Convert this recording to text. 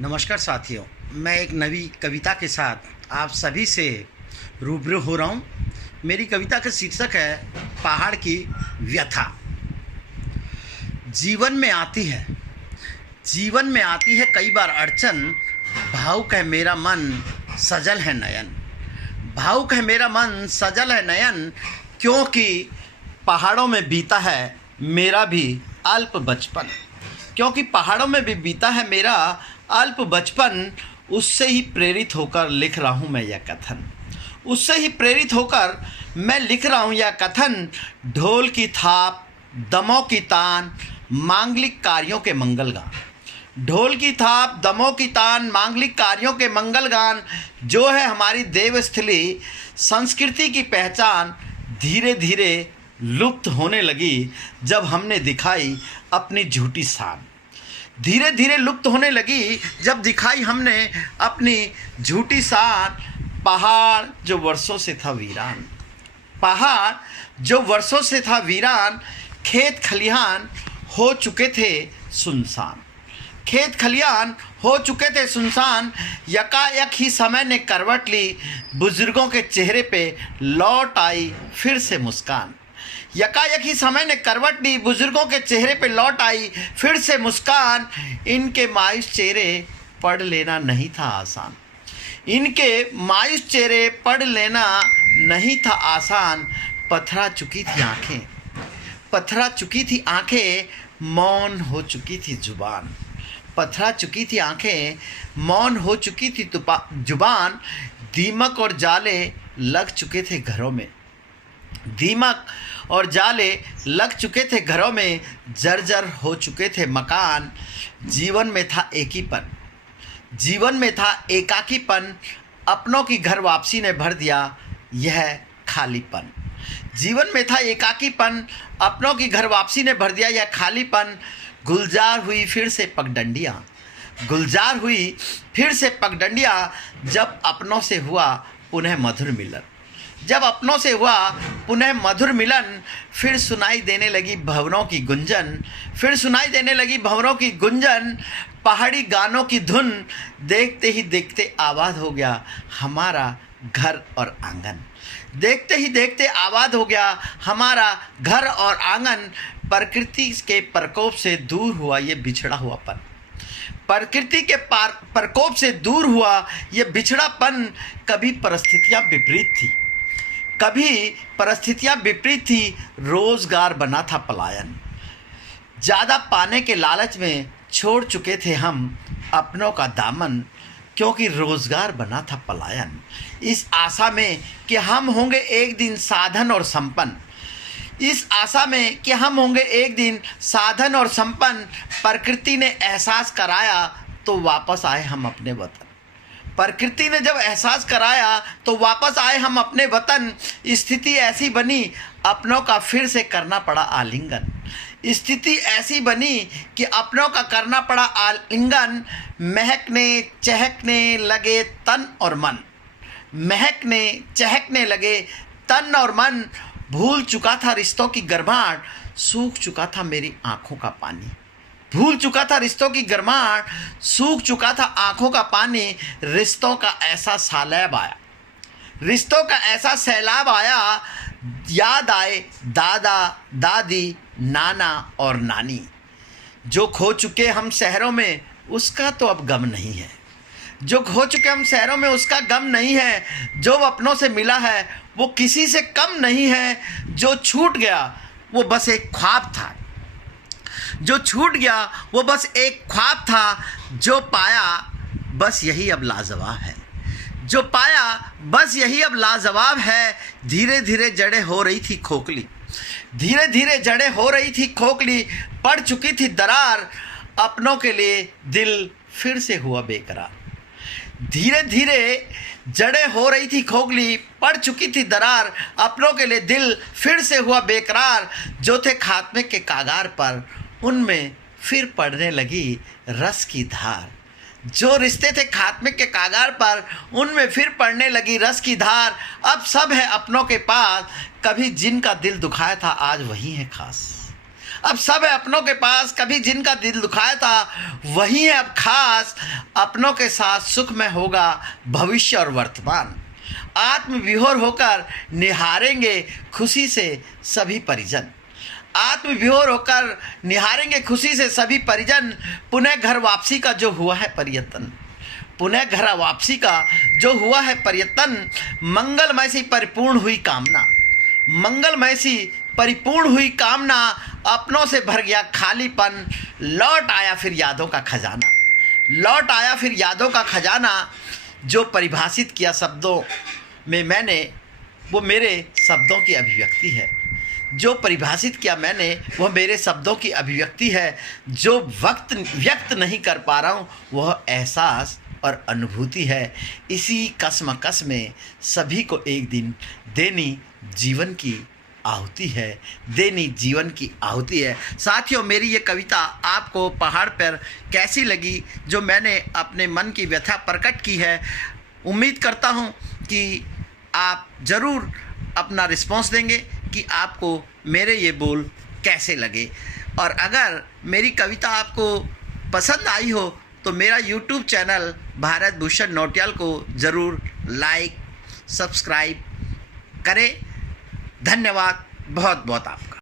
नमस्कार साथियों, मैं एक नवी कविता के साथ आप सभी से रूबरू हो रहा हूँ। मेरी कविता का शीर्षक है पहाड़ की व्यथा। जीवन में आती है कई बार अड़चन। भावुक है मेरा मन सजल है नयन। भावुक है मेरा मन सजल है नयन, क्योंकि पहाड़ों में बीता है मेरा भी अल्प बचपन। क्योंकि पहाड़ों में भी बीता है मेरा अल्प बचपन, उससे ही प्रेरित होकर लिख रहा हूँ मैं यह कथन। उससे ही प्रेरित होकर मैं लिख रहा हूँ यह कथन। ढोल की थाप, दमों की तान, मांगलिक कार्यों के मंगलगान। ढोल की थाप, दमों की तान, मांगलिक कार्यों के मंगलगान, जो है हमारी देवस्थली संस्कृति की पहचान, धीरे धीरे लुप्त होने लगी जब हमने दिखाई अपनी झूठी शान। धीरे धीरे लुप्त होने लगी जब दिखाई हमने अपनी झूठी शान। पहाड़ जो वर्षों से था वीरान, पहाड़ जो वर्षों से था वीरान, खेत खलिहान हो चुके थे सुनसान। खेत खलिहान हो चुके थे सुनसान, यकायक ही समय ने करवट ली, बुजुर्गों के चेहरे पे लौट आई फिर से मुस्कान। यकायक ही समय ने करवट ली, बुजुर्गों के चेहरे पे लौट आई फिर से मुस्कान। इनके मायूस चेहरे पढ़ लेना नहीं था आसान। इनके मायूस चेहरे पढ़ लेना नहीं था आसान। पथरा चुकी थी आंखें, पथरा चुकी थी आंखें, मौन हो चुकी थी जुबान। पथरा चुकी थी आंखें, मौन हो चुकी थी जुबान। दीमक और जाले लग चुके थे घरों में, दीमक और जाले लग चुके थे घरों में, जर्जर हो चुके थे मकान। जीवन में था एकीपन, जीवन में था एकाकीपन, अपनों की घर वापसी ने भर दिया यह खालीपन। जीवन में था एकाकीपन, अपनों की घर वापसी ने भर दिया यह खालीपन। गुलजार हुई फिर से पगडंडियाँ, गुलजार हुई फिर से पगडंडियाँ, जब अपनों से हुआ पुनः मधुर मिलन। जब अपनों से हुआ पुनः मधुर मिलन, फिर सुनाई देने लगी भंवरों की गुंजन, फिर सुनाई देने लगी भंवरों की गुंजन। पहाड़ी गानों की धुन, देखते ही देखते आबाद हो गया हमारा घर और आंगन। देखते ही देखते आबाद हो गया हमारा घर और आंगन। प्रकृति के प्रकोप से दूर हुआ ये बिछड़ा हुआपन, प्रकृति के प्रकोप से दूर हुआ ये बिछड़ापन। कभी परिस्थितियाँ विपरीत थी, कभी परिस्थितियाँ विपरीत थी, रोजगार बना था पलायन। ज़्यादा पाने के लालच में छोड़ चुके थे हम अपनों का दामन, क्योंकि रोजगार बना था पलायन। इस आशा में कि हम होंगे एक दिन साधन और संपन्न, इस आशा में कि हम होंगे एक दिन साधन और संपन्न। प्रकृति ने एहसास कराया तो वापस आए हम अपने वतन। प्रकृति ने जब एहसास कराया तो वापस आए हम अपने वतन। स्थिति ऐसी बनी अपनों का फिर से करना पड़ा आलिंगन। स्थिति ऐसी बनी कि अपनों का करना पड़ा आलिंगन। महकने चहकने लगे तन और मन, महकने चहकने लगे तन और मन। भूल चुका था रिश्तों की गर्माहट, सूख चुका था मेरी आंखों का पानी। भूल चुका था रिश्तों की गर्माहट, सूख चुका था आंखों का पानी। रिश्तों का ऐसा सैलाब आया, रिश्तों का ऐसा सैलाब आया, याद आए दादा दादी नाना और नानी। जो खो चुके हम शहरों में उसका तो अब गम नहीं है, जो खो चुके हम शहरों में उसका गम नहीं है। जो अपनों से मिला है वो किसी से कम नहीं है। जो छूट गया वो बस एक ख्वाब था, जो छूट गया वो बस एक ख्वाब था। जो पाया बस यही अब लाजवाब है, जो पाया बस यही अब लाजवाब है। धीरे धीरे जड़ें हो रही थी खोखली, धीरे धीरे जड़ें हो रही थी खोखली। पड़ चुकी थी दरार, अपनों के लिए दिल फिर से हुआ बेकरार। धीरे धीरे जड़ें हो रही थी खोखली, पड़ चुकी थी दरार, अपनों के लिए दिल फिर से हुआ बेकरार। जो थे खात्मे के कागार पर उनमें फिर पड़ने लगी रस की धार। जो रिश्ते थे खात्मे के कागार पर उनमें फिर पड़ने लगी रस की धार। अब सब है अपनों के पास, कभी जिनका दिल दुखाया था आज वही है खास। अब सब है अपनों के पास, कभी जिनका दिल दुखाया था वही है अब खास। अपनों के साथ सुख में होगा भविष्य और वर्तमान। आत्मविभोर होकर निहारेंगे खुशी से सभी परिजन। आत्मविभोर होकर निहारेंगे खुशी से सभी परिजन। पुनः घर वापसी का जो हुआ है प्रयत्न, पुनः घर वापसी का जो हुआ है प्रयत्न। मंगलमय सी परिपूर्ण हुई कामना, मंगलमय सी परिपूर्ण हुई कामना। अपनों से भर गया खालीपन, लौट आया फिर यादों का खजाना। लौट आया फिर यादों का खजाना। जो परिभाषित किया शब्दों में मैंने, वो मेरे शब्दों की अभिव्यक्ति है। जो परिभाषित किया मैंने वह मेरे शब्दों की अभिव्यक्ति है। जो वक्त व्यक्त नहीं कर पा रहा हूँ वह एहसास और अनुभूति है। इसी कश्मकश में सभी को एक दिन देनी जीवन की आहुति है, देनी जीवन की आहुति है। साथियों, मेरी ये कविता आपको पहाड़ पर कैसी लगी, जो मैंने अपने मन की व्यथा प्रकट की है, उम्मीद करता हूँ कि आप ज़रूर अपना रिस्पॉन्स देंगे कि आपको मेरे ये बोल कैसे लगे। और अगर मेरी कविता आपको पसंद आई हो तो मेरा YouTube चैनल भारत भूषण नौटियाल को ज़रूर लाइक सब्सक्राइब करें। धन्यवाद बहुत बहुत आपका।